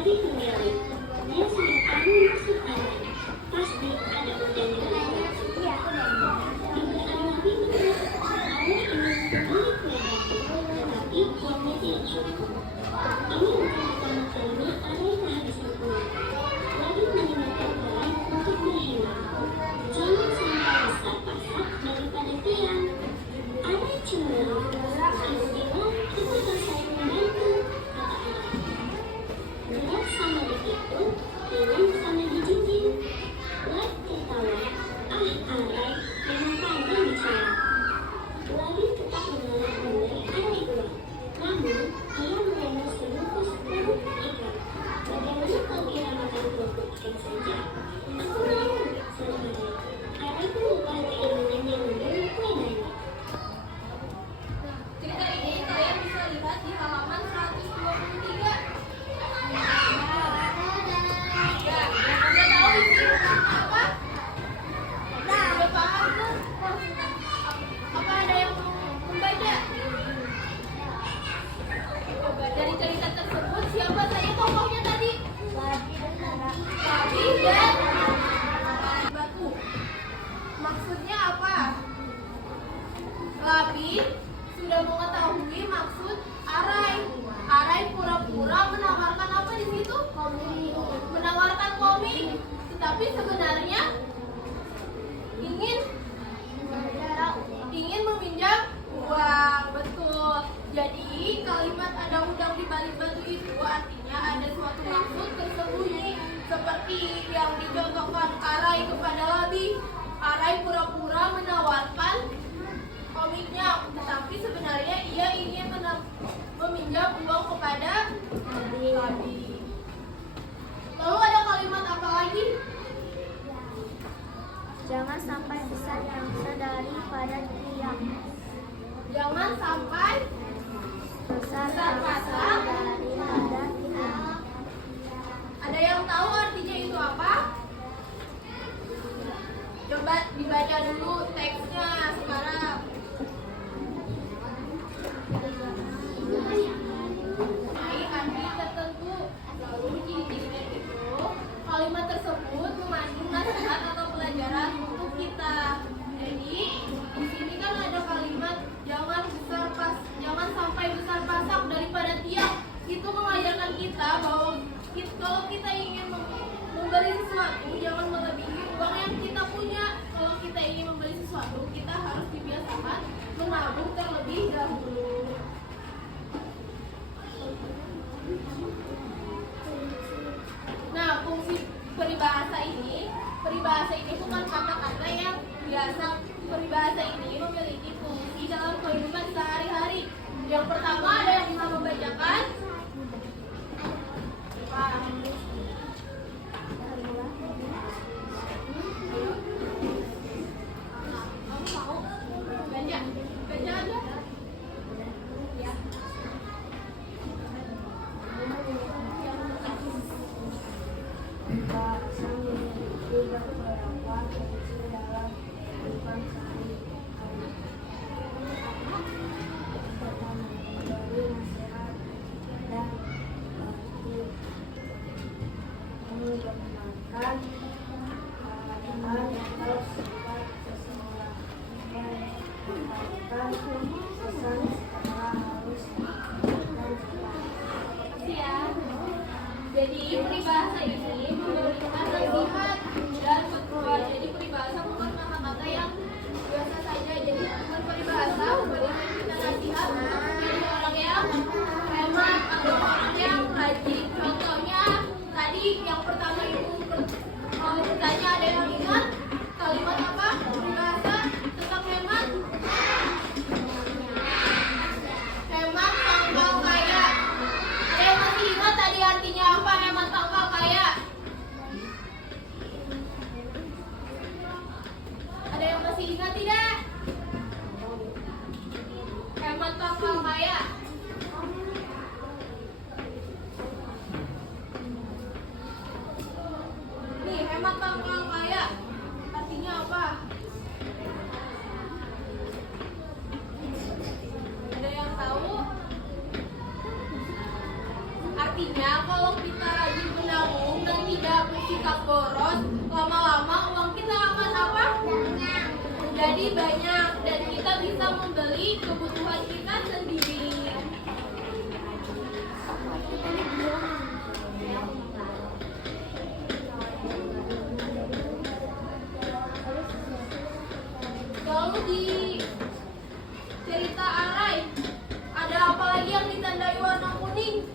lebih memilih. Dia sudah tahu maksud arai. Pasti ada undang dari dia. Ibu Arabi menurut arai ingin membeli kue batu, tetapi uangnya tidak cukup. Ini bukan pertama kalinya arai kehabisan uang. Lagi mengingatkan arai untuk berhemat. Jangan sampai besar pasak daripada tiang. Arai cemberut. Alhamdulillah kita bisa saling membantu, kata arai. Berat sama begitu, ringan sama dijinjing. Lagi tertawa, arai memang pandai bicara. Lagi tetap menolak memberi arai uang. Namun, ia mengambil sebungkus kerupuk ikan. Bagaimana kalau kira makan kerupuk ikan saja? Aku mau, seru arai. Arai pun lupa keinginannya membeli kue banyak. Cerita ini kalian bisa lihat di halaman 123. Ya, udah tahu ini apa? Udah paham tuh? Apa ada yang mau membaca? Coba dari cerita tersebut siapa saja tokohnya tadi? Labi dan batu. Maksudnya apa? Labi sudah mengetahui maksud arai. Arai pura-pura menawarkan apa di situ? Menawarkan komik. Tetapi sebenarnya ingin meminjam uang. Betul. Jadi kalimat ada udang di balik batu itu artinya ada suatu maksud tersembunyi seperti yang dicontohkan arai kepada Labi. Arai pura-pura menawarkan komiknya, tetapi sebenarnya ia ingin meminjam uang kepada Labi. Lalu ada kalimat apa lagi? Jangan sampai besar bangsa daripada tiang. Jangan sampai Besar bangsa daripada tiang. Ada yang tahu artinya itu apa? Coba dibaca dulu teksnya sekarang. Arti tertentu. Lalu ciri-cirinya itu kalimat tersebut mengandung nasihat atau pelajaran untuk kita. Jadi di sini kan ada kalimat jangan sampai besar pasak daripada tiang. Itu mengajarkan kita bahwa kalau kita ingin membeli sesuatu jangan melebihi uang yang kita punya. Kalau kita ingin membeli sesuatu kita harus dibiasakan menabung terlebih dahulu. Nah, fungsi peribahasa ini bukan kata-kata yang biasa. Peribahasa ini memiliki fungsi dalam kehidupan sehari-hari. Yang pertama ada yang bisa membacakan? Kamu mau baca aja. Ya. Bahasa memiliki beberapa fungsi dalam kehidupan sehari-hari. Pertama, memberi nasihat dan pasti mengembangkan hal atau sifat seseorang dan menyampaikan pesan secara halus dan jelas. Ya. Jadi peribahasa ini memberikan nasihat dan petua. Jadi peribahasa bukan kata-kata yang biasa saja. Jadi peribahasa memberikan kita nasihat untuk menjadi orang yang hemat atau orang yang rajin. Contohnya tadi yang pertama ibu bertanya, ada yang ingat kalimat apa? Peribahasa tentang hemat. Hemat tangkal kaya. Ada yang masih ingat tadi artinya apa hemat tangkal kaya? menjadi banyak dan kita bisa membeli kebutuhan kita sendiri. Lalu di cerita Arai, ada apa lagi yang ditandai warna kuning?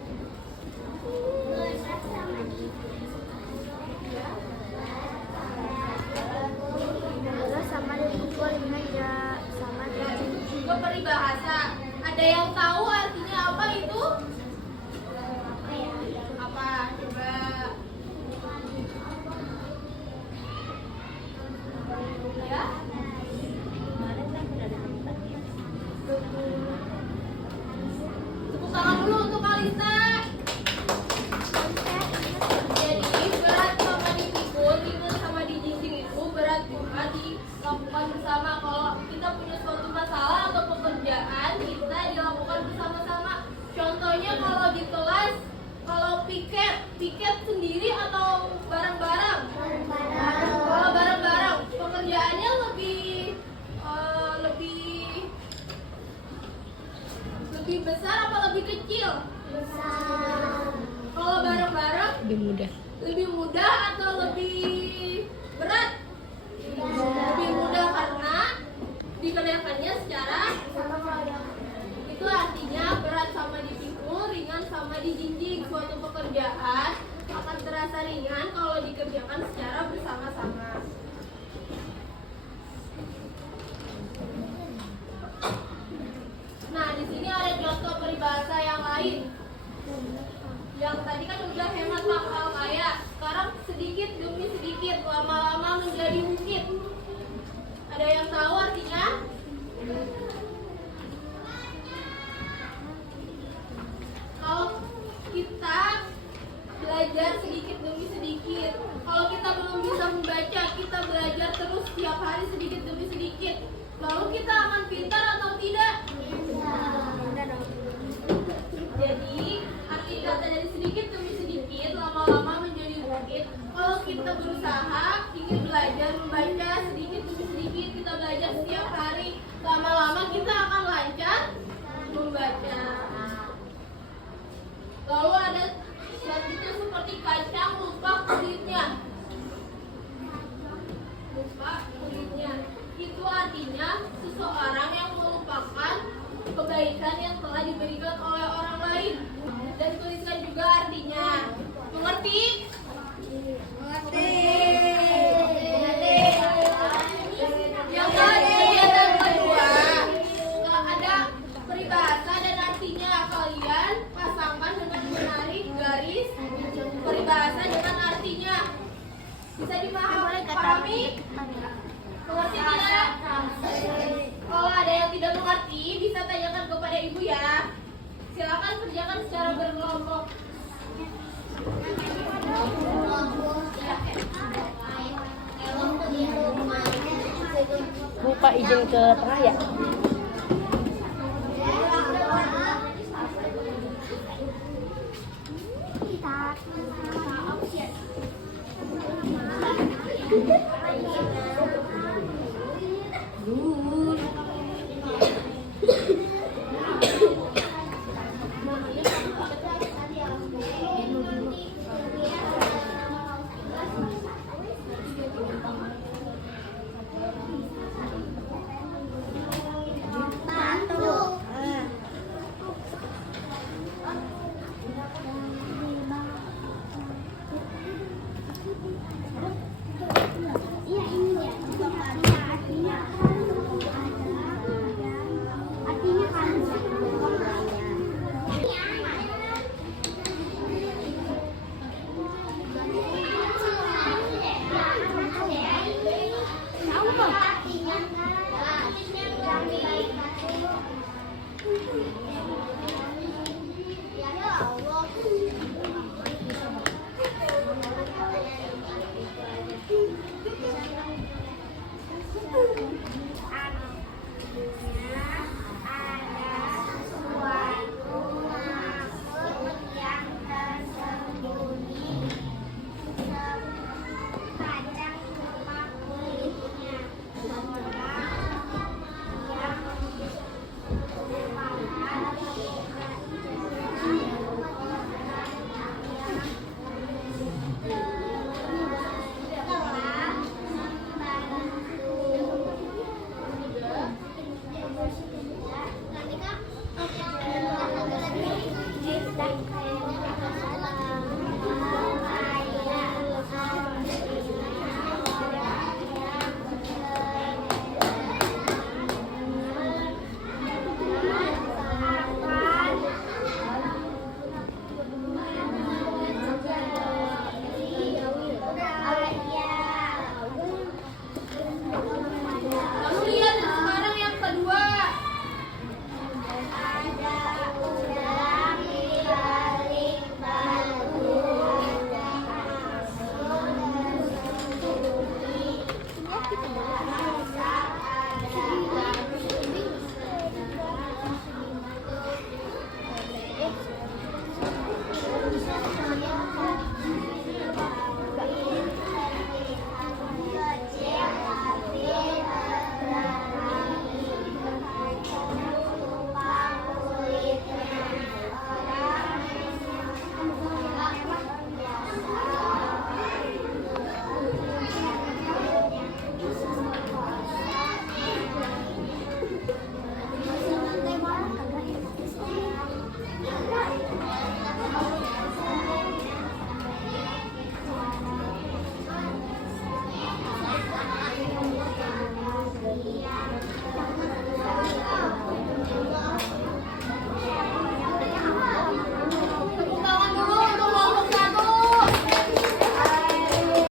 Beras sama dipukul meja sama Dan dijinjing. juga peribahasa. Ada yang tahu artinya apa itu? Apa? Coba. Ya? Tepuk tangan dulu untuk Kalista. Jadi berat sama dipikul, ringan sama dijinjing itu berat juga dilakukan bersama. Kalau kita punya suatu masalah atau pekerjaan, kita dilakukan bersama-sama. Contohnya kalau di kelas, kalau piket sendiri atau bareng-bareng? Kalau bareng-bareng, pekerjaannya lebih besar apa lebih kecil? Kalau bareng-bareng lebih mudah atau lebih berat? Lebih mudah karena dikerjakannya secara itu artinya berat sama dipikul, ringan sama dijinjing. Suatu pekerjaan akan terasa ringan kalau dikerjakan secara bersama-sama. Nah, di sini ada contoh peribahasa yang lain. Yang tadi kan udah hemat pangkal kaya, sekarang sedikit demi sedikit, lama-lama menjadi bukit. Ada yang tahu artinya? Kalau kita belajar sedikit demi sedikit, kalau kita belum bisa membaca, kita belajar terus setiap hari sedikit demi sedikit. Lalu kita akan pintar atau tidak? Jadi, arti kata dari sedikit demi sedikit, lama-lama menjadi bukit. Kalau kita berusaha, ingin belajar membaca sedikit demi sedikit, kita belajar setiap hari, lama-lama kita akan lancar membaca. Lalu ada selanjutnya seperti kacang lupa kulitnya. Lupa kulitnya. Itu artinya seseorang yang melupakan kebaikan yang telah diberikan oleh orang lain. Dan tuliskan juga artinya. Mengerti? Mengerti. Yang kegiatan kedua, ada peribahasa dan artinya. Kalian pasangkan dengan menarik garis peribahasa dengan artinya. Bisa dipahami? Mengerti tidak? Kalau ada yang tidak mengerti, bisa tanyakan kepada ibu ya. Silakan kerjakan secara berkelompok. Lupa izin ke tengah ya? Kita